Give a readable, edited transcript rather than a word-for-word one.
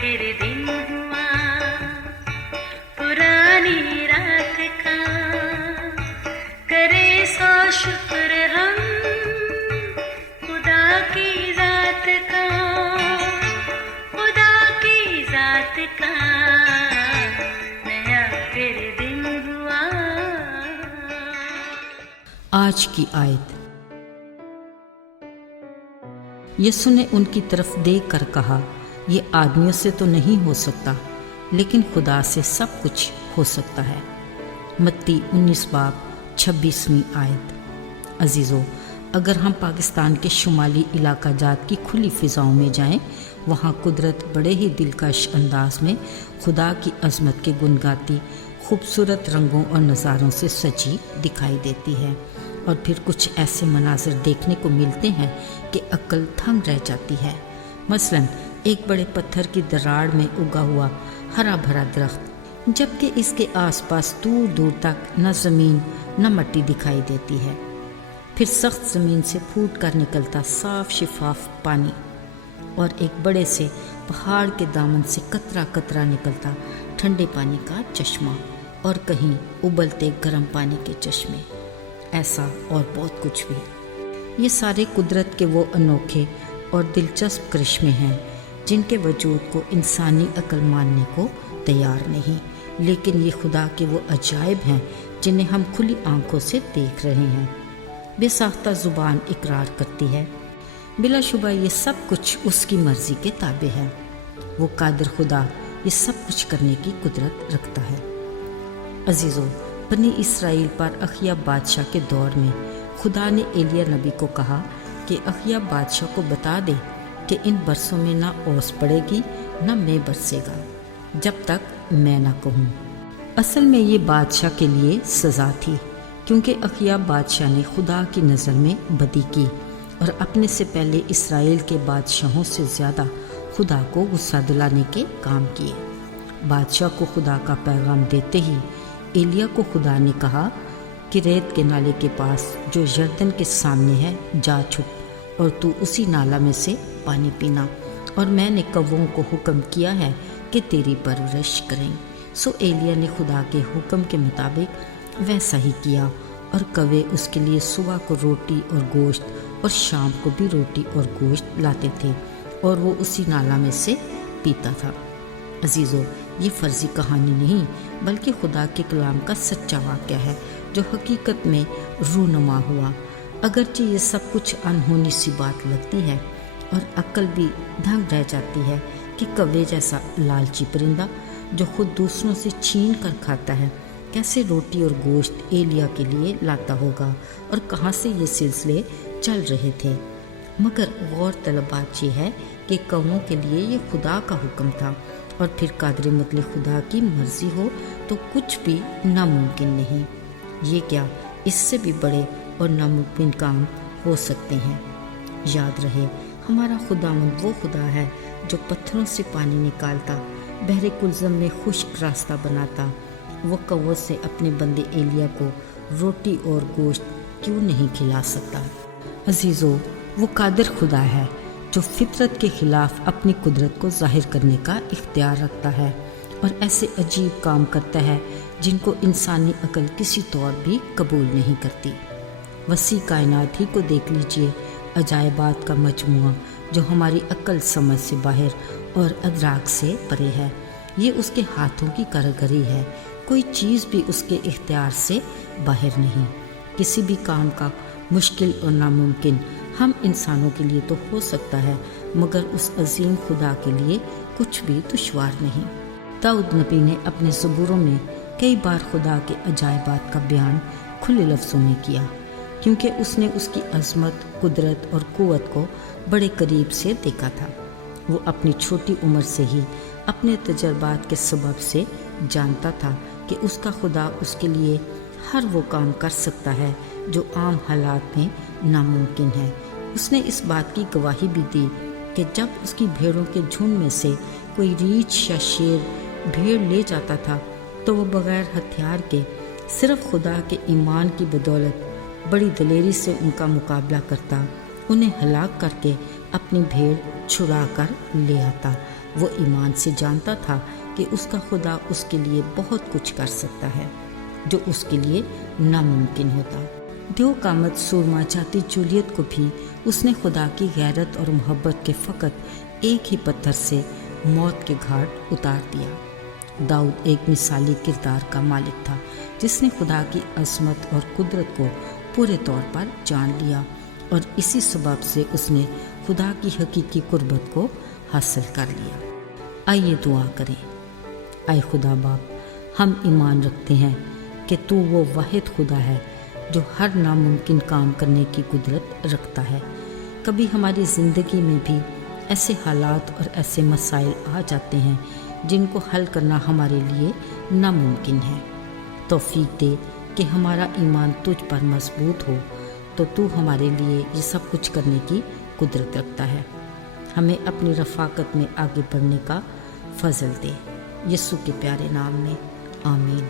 फिर दिन हुआ पुरानी रात का, करे सौ शुक्र हम खुदा की जात का, खुदा की जात का, नया फिर दिन हुआ। आज की आयत। यीशु ने उनकी तरफ देख कर कहा, ये आदमियों से तो नहीं हो सकता, लेकिन खुदा से सब कुछ हो सकता है। मत्ती 19 बाब 26वीं आयत। अजीज़ों, अगर हम पाकिस्तान के शुमाली इलाका जात की खुली फ़िज़ाओं में जाएं, वहाँ कुदरत बड़े ही दिलकश अंदाज में खुदा की अज़मत के गुण गाती खूबसूरत रंगों और नज़ारों से सजी दिखाई देती है, और फिर कुछ ऐसे मनाज़र देखने को मिलते हैं कि अक्ल थम रह जाती है। मसलन एक बड़े पत्थर की दरार में उगा हुआ हरा भरा दरख्त, जबकि इसके आसपास दूर दूर तक न ज़मीन न मिट्टी दिखाई देती है। फिर सख्त ज़मीन से फूट कर निकलता साफ शिफाफ पानी, और एक बड़े से पहाड़ के दामन से कतरा कतरा निकलता ठंडे पानी का चश्मा, और कहीं उबलते गर्म पानी के चश्मे। ऐसा और बहुत कुछ भी। ये सारे कुदरत के वो अनोखे और दिलचस्प करिश्मे हैं जिनके वजूद को इंसानी अक्ल मानने को तैयार नहीं, लेकिन ये खुदा के वो अजायब हैं जिन्हें हम खुली आंखों से देख रहे हैं। बेसाख्ता ज़ुबान इकरार करती है, बिलाशुबा ये सब कुछ उसकी मर्ज़ी के ताबे है। वो कादिर खुदा ये सब कुछ करने की कुदरत रखता है। अजीज़ों, बनी इसराइल पर अखिया बादशाह के दौर में खुदा ने एलिया नबी को कहा कि अखिया बादशाह को बता दे कि इन बरसों में ना ओस पड़ेगी न मैं बरसेगा, जब तक मैं ना कहूँ। असल में ये बादशाह के लिए सज़ा थी, क्योंकि अखिया बादशाह ने खुदा की नज़र में बदी की और अपने से पहले इसराइल के बादशाहों से ज़्यादा खुदा को गुस्सा दिलाने के काम किए। बादशाह को खुदा का पैगाम देते ही एलिया को खुदा ने कहा कि रेत के नाले के पास जो यरदन के सामने है जा छुप, और तू उसी नाला में से पानी पीना, और मैंने कौवों को हुक्म किया है कि तेरी परवरिश करें। सो एलिया ने खुदा के हुक्म के मुताबिक वैसा ही किया, और कौवे उसके लिए सुबह को रोटी और गोश्त और शाम को भी रोटी और गोश्त लाते थे, और वो उसी नाला में से पीता था। अजीज़ों, ये फ़र्ज़ी कहानी नहीं बल्कि खुदा के कलाम का सच्चा वाक़या है जो हकीकत में रूनुमा हुआ। अगरचे ये सब कुछ अनहोनी सी बात लगती है और अक्ल भी दंग रह जाती है कि कौवे जैसा लालची परिंदा जो खुद दूसरों से छीन कर खाता है कैसे रोटी और गोश्त एलिया के लिए लाता होगा, और कहाँ से ये सिलसिले चल रहे थे। मगर गौर तलब बात यह है कि कौवों के लिए ये खुदा का हुक्म था, और फिर कादर मुतलक खुदा की मर्ज़ी हो तो कुछ भी नामुमकिन नहीं। ये क्या, इससे भी बड़े और नामुमकिन काम हो सकते हैं। याद रहे, हमारा खुदावंद वो खुदा है जो पत्थरों से पानी निकालता, बहरे कुलज़म में खुश्क रास्ता बनाता। वो कौवों से अपने बंदे एलिया को रोटी और गोश्त क्यों नहीं खिला सकता। अजीज़ों, वो कादिर खुदा है जो फितरत के ख़िलाफ़ अपनी कुदरत को ज़ाहिर करने का इख्तियार रखता है, और ऐसे अजीब काम करता है जिनको इंसानी अक्ल किसी तौर भी कबूल नहीं करती। वसी कायनात ही को देख लीजिए, अजायबात का मजमुआ जो हमारी अक्ल समझ से बाहर और अदराक से परे है। ये उसके हाथों की कारीगरी है, कोई चीज़ भी उसके इख्तियार से बाहर नहीं। किसी भी काम का मुश्किल और नामुमकिन हम इंसानों के लिए तो हो सकता है, मगर उस अजीम खुदा के लिए कुछ भी दुश्वार नहीं। दाऊद नबी ने अपने ज़बूरों में कई बार खुदा के अजायबात का बयान खुले लफ्ज़ों में किया, क्योंकि उसने उसकी अज़मत, कुदरत और क़ुव्वत को बड़े करीब से देखा था। वो अपनी छोटी उम्र से ही अपने तजर्बात के सबब से जानता था कि उसका खुदा उसके लिए हर वो काम कर सकता है जो आम हालात में नामुमकिन है। उसने इस बात की गवाही भी दी कि जब उसकी भेड़ों के झुंड में से कोई रीछ या शेर भेड़ ले जाता था तो वो बग़ैर हथियार के सिर्फ खुदा के ईमान की बदौलत बड़ी दलेरी से उनका मुकाबला करता, उन्हें हलाक करके अपनी भेड़ छुड़ा कर ले आता, وہ ایمان سے جانتا تھا کہ اس کا خدا اس کے لیے بہت کچھ کر سکتا ہے جو اس کے لیے ناممکن ہوتا۔ دیو قامت سورما جاتی جولیت کو بھی اس نے خدا کی غیرت اور محبت کے فقط ایک ہی پتھر سے موت کے گھاٹ اتار دیا۔ داؤد ایک مثالی کردار کا مالک تھا جس نے خدا کی عظمت اور قدرت کو پورے طور پر جان لیا، اور اسی سبب سے اس نے خدا کی حقیقی قربت کو حاصل کر لیا۔ آئیے دعا کریں۔ اے خدا باپ، ہم ایمان رکھتے ہیں کہ تو وہ واحد خدا ہے جو ہر ناممکن کام کرنے کی قدرت رکھتا ہے۔ کبھی ہماری زندگی میں بھی ایسے حالات اور ایسے مسائل آ جاتے ہیں جن کو حل کرنا ہمارے لیے ناممکن ہے۔ توفیق دے کہ ہمارا ایمان تجھ پر مضبوط ہو، تو ہمارے لیے یہ سب کچھ کرنے کی قدرت رکھتا ہے۔ ہمیں اپنی رفاقت میں آگے بڑھنے کا فضل دے، یسوع کے پیارے نام میں، آمین۔